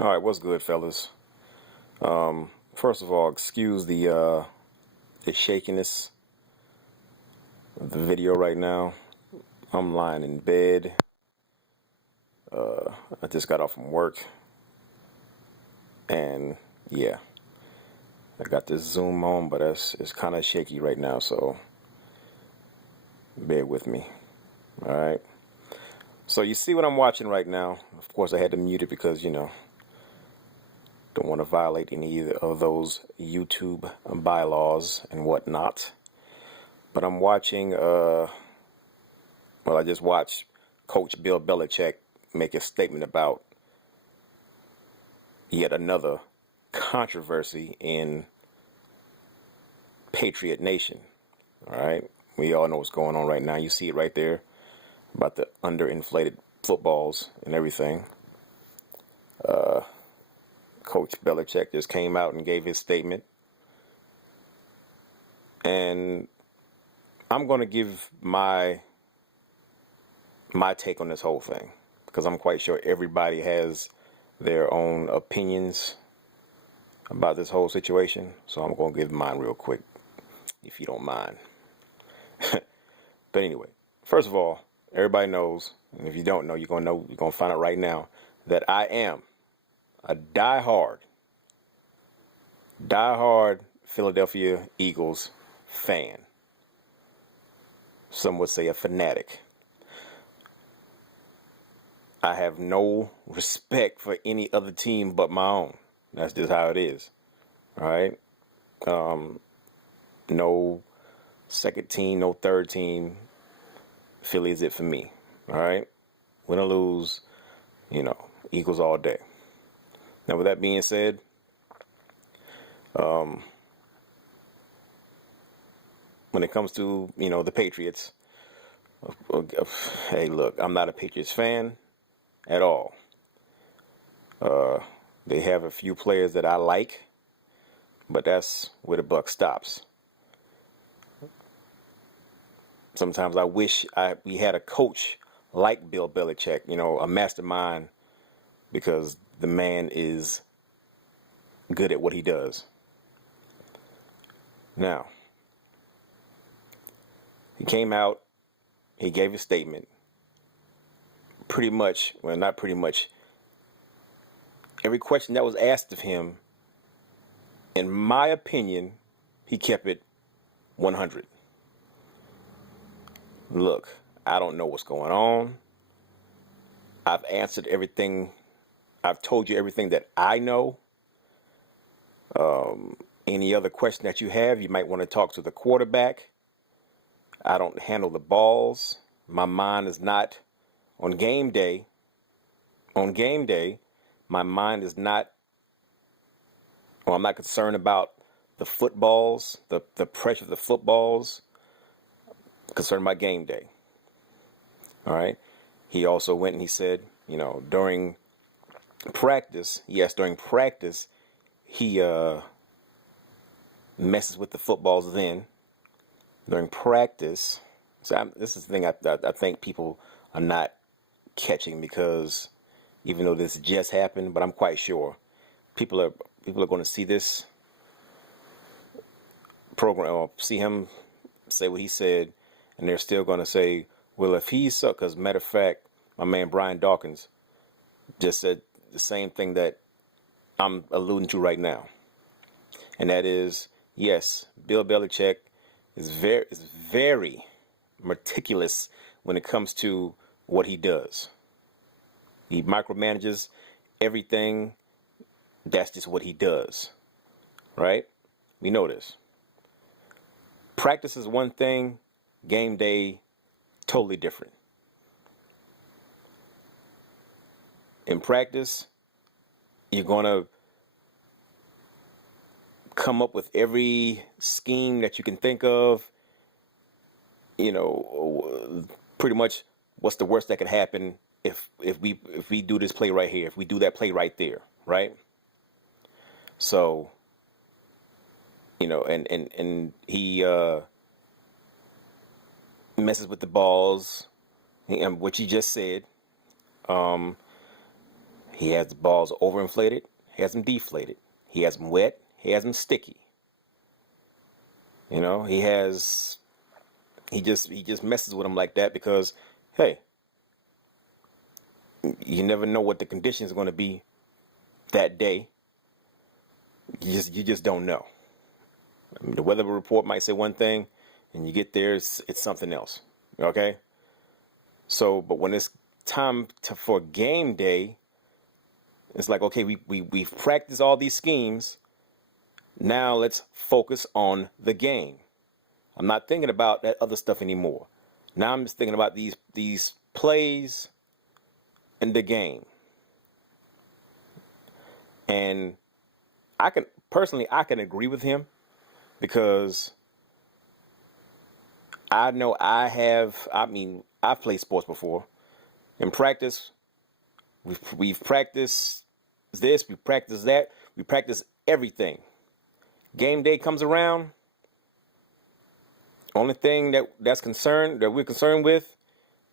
All right, what's good, fellas? First of all, excuse the shakiness of the video right now. I'm lying in bed. I just got off from work, and yeah, I got this Zoom on, but it's kind of shaky right now, so bear with me. All right. So you see what I'm watching right now. Of course, I had to mute it because don't want to violate any of those YouTube bylaws and whatnot. But I'm watching. I just watched Coach Bill Belichick make a statement about yet another controversy in Patriot Nation. All right, we all know what's going on right now. You see it right there about the underinflated footballs and everything. Coach Belichick just came out and gave his statement, and I'm going to give my take on this whole thing because I'm quite sure everybody has their own opinions about this whole situation. So I'm going to give mine real quick, if you don't mind. But anyway, first of all, everybody knows, and if you don't know, you're going to find out right now, that I am a diehard Philadelphia Eagles fan. Some would say a fanatic. I have no respect for any other team but my own. That's just how it is. All right. No second team, no third team. Philly is it for me. All right. Win or lose, Eagles all day. Now, with that being said, when it comes to, the Patriots, hey, look, I'm not a Patriots fan at all. They have a few players that I like, but that's where the buck stops. Sometimes I wish we had a coach like Bill Belichick, a mastermind, because the man is good at what he does. Now, he came out, he gave a statement. Pretty much, well, not pretty much, every question that was asked of him, in my opinion, he kept it 100. Look, I don't know what's going on. I've answered everything. I've told you everything that I know. Any other question that you have, you might want to talk to the quarterback. I don't handle the balls. My mind is not on game day. On game day, my mind is not, or I'm not concerned about the footballs, the pressure of the footballs. I'm concerned about game day. All right. He also went and he said, during practice, during practice, he messes with the footballs then. During practice, this is the thing I think people are not catching, because even though this just happened, but I'm quite sure people are going to see this program or see him say what he said, and they're still going to say, well, if he's so, because matter of fact, my man Brian Dawkins just said the same thing that I'm alluding to right now, and that is, yes, Bill Belichick is very meticulous when it comes to what he does. He micromanages everything. That's just what he does, right? We know this. Practice is one thing, game day, totally different. In practice, you're going to come up with every scheme that you can think of. Pretty much what's the worst that could happen if we do this play right here, if we do that play right there, right? So, and he messes with the balls, which he just said. He has the balls overinflated. He has them deflated. He has them wet. He has them sticky. You know, he just messes with them like that because, hey, you never know what the conditions are going to be that day. You just don't know. I mean, the weather report might say one thing, and you get there, it's something else. Okay. So, but when it's time for game day, it's like, okay, we've practiced all these schemes. Now let's focus on the game. I'm not thinking about that other stuff anymore. Now I'm just thinking about these plays and the game. And I can agree with him because I know I've played sports before. In practice, we've practiced this, we practice that, we practice everything. Game day comes around. Only thing that we're concerned with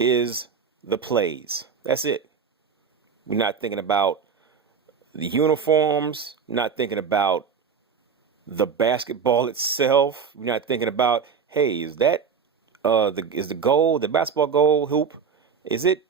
is the plays. That's it. We're not thinking about the uniforms, not thinking about the basketball itself. We're not thinking about, hey, is that the basketball goal hoop, is it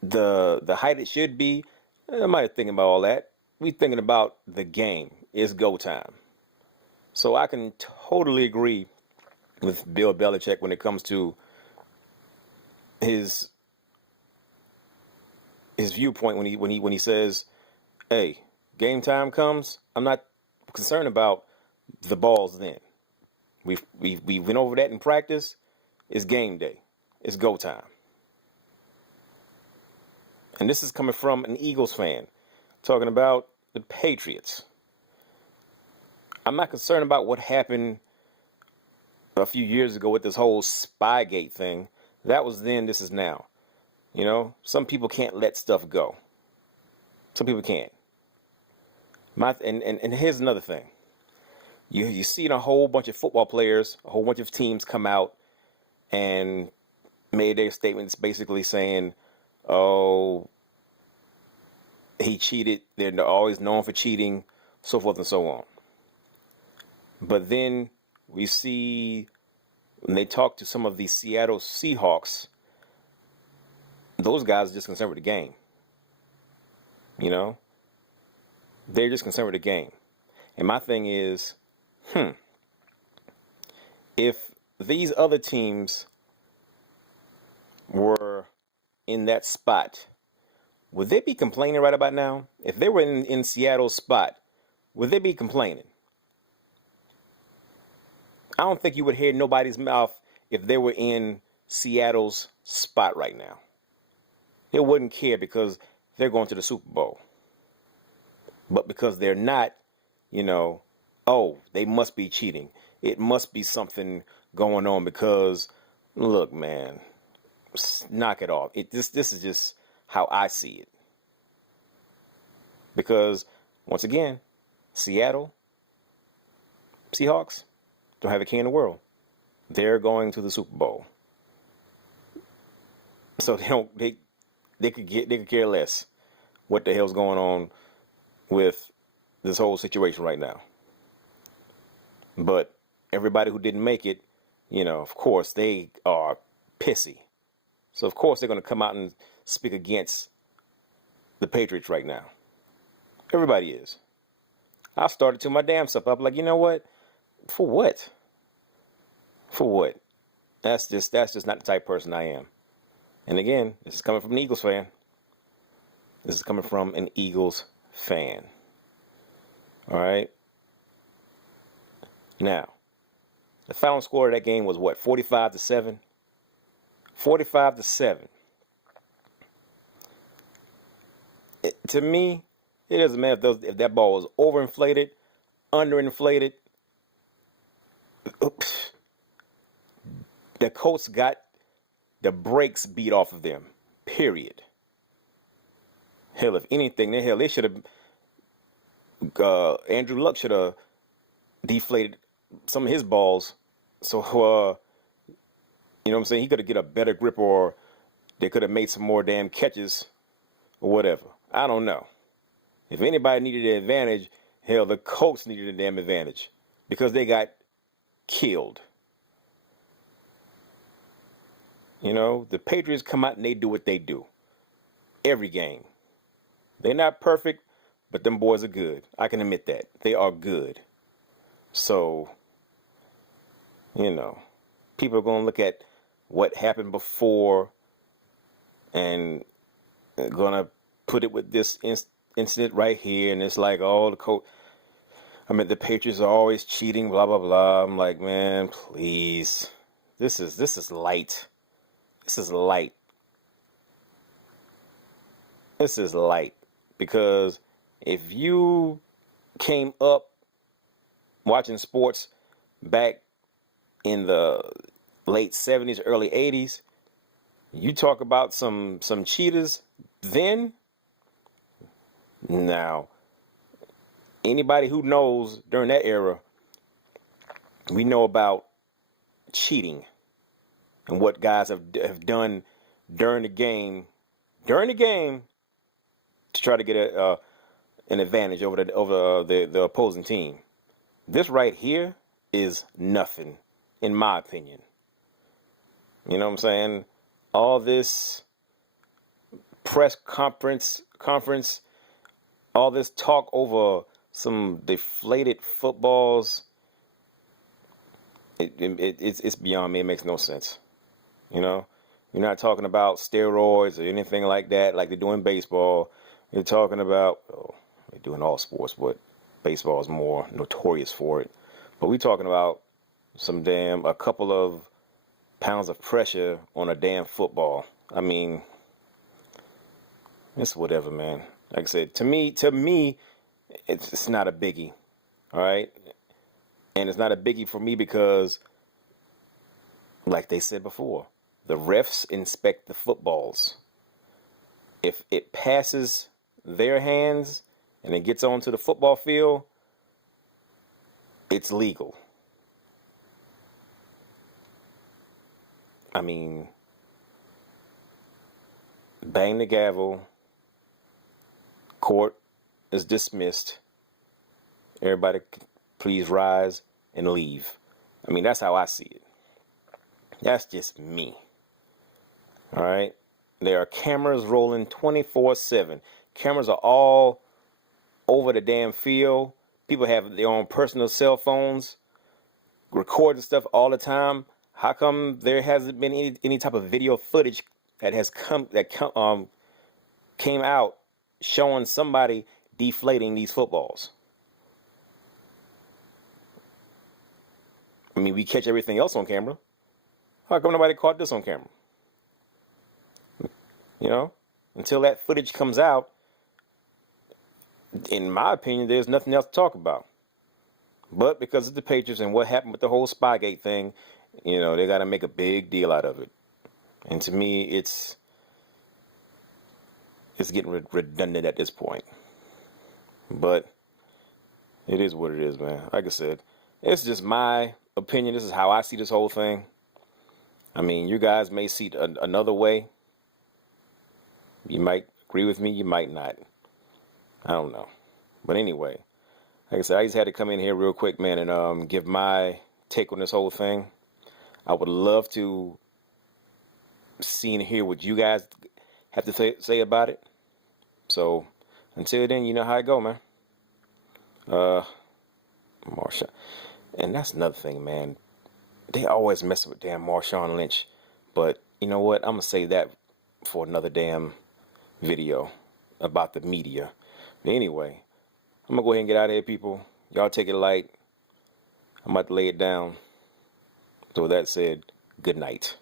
the height it should be? I'm not thinking about all that. We're thinking about the game. It's go time. So I can totally agree with Bill Belichick when it comes to his viewpoint when he says, "Hey, game time comes. I'm not concerned about the balls then. We went over that in practice. It's game day. It's go time." And this is coming from an Eagles fan talking about the Patriots. I'm not concerned about what happened a few years ago with this whole Spygate thing. That was then, this is now. You know, some people can't let stuff go. Some people can't. And here's another thing. You see a whole bunch of football players, a whole bunch of teams come out and made their statements basically saying, oh, he cheated. They're always known for cheating, so forth and so on. But then we see when they talk to some of the Seattle Seahawks, those guys are just concerned with the game. You know? They're just concerned with the game. And my thing is, if these other teams were in that spot, would they be complaining right about now? If they were in Seattle's spot, would they be complaining? I don't think you would hear nobody's mouth if they were in Seattle's spot right now. They wouldn't care because they're going to the Super Bowl. But because they're not, you know, oh, they must be cheating. It must be something going on because, look, man, knock it off. This is just how I see it. Because, once again, Seattle Seahawks don't have a care in the world. They're going to the Super Bowl. So they could care less what the hell's going on with this whole situation right now. But everybody who didn't make it, you know, of course, they are pissy. So, of course, they're going to come out and speak against the Patriots right now. Everybody is. I started to my damn self up like, you know what? For what? For what? That's just not the type of person I am. And again, this is coming from an Eagles fan. This is coming from an Eagles fan. All right. Now, the final score of that game was what? 45-7. 45-7. To me, it doesn't matter if that ball was overinflated, underinflated. Oops. The Colts got the brakes beat off of them. Period. Hell, if anything, they should have. Andrew Luck should have deflated some of his balls. So, you know what I'm saying? He could have get a better grip, or they could have made some more damn catches, or whatever. I don't know. If anybody needed an advantage, hell, the Colts needed a damn advantage because they got killed. You know, the Patriots come out and they do what they do every game. They're not perfect, but them boys are good. I can admit that. They are good. So, you know, people are going to look at what happened before and going to put it with this incident right here. And it's like, oh, the Patriots are always cheating, blah, blah, blah. I'm like, man, please. This is light. This is light. This is light. Because if you came up watching sports back in the late 70s, early 80s, you talk about some cheaters then. Now, anybody who knows during that era, we know about cheating and what guys have done during the game to try to get an advantage over the opposing team. This right here is nothing, in my opinion. You know what I'm saying? All this press conference, all this talk over some deflated footballs. It's beyond me. It makes no sense. You know, you're not talking about steroids or anything like that, like they do in baseball. You're talking about, they do in all sports, but baseball is more notorious for it. But we're talking about a couple of pounds of pressure on a damn football. I mean, it's whatever, man. Like I said, to me, it's not a biggie. All right. And it's not a biggie for me because, like they said before, the refs inspect the footballs. If it passes their hands and it gets onto the football field, it's legal. I mean, bang the gavel, court is dismissed. Everybody please rise and leave. I mean, that's how I see it. That's just me. All right? There are cameras rolling 24/7. Cameras are all over the damn field. People have their own personal cell phones, recording stuff all the time. How come there hasn't been any type of video footage that came out showing somebody deflating these footballs? I mean, we catch everything else on camera. How come nobody caught this on camera? You know, until that footage comes out, in my opinion, there's nothing else to talk about. But because of the Patriots and what happened with the whole Spygate thing, you know, they got to make a big deal out of it. And to me, it's getting redundant at this point. But it is what it is, man. Like I said, it's just my opinion. This is how I see this whole thing. I mean, you guys may see it another way. You might agree with me, you might not. I don't know. But anyway, like I said, I just had to come in here real quick, man, and give my take on this whole thing. I would love to see and hear what you guys have to say about it. So until then, you know how I go, man. Marshawn. And that's another thing, man. They always mess with damn Marshawn Lynch. But you know what? I'm going to save that for another damn video about the media. But anyway, I'm going to go ahead and get out of here, people. Y'all take it light. I'm about to lay it down. So with that said, good night.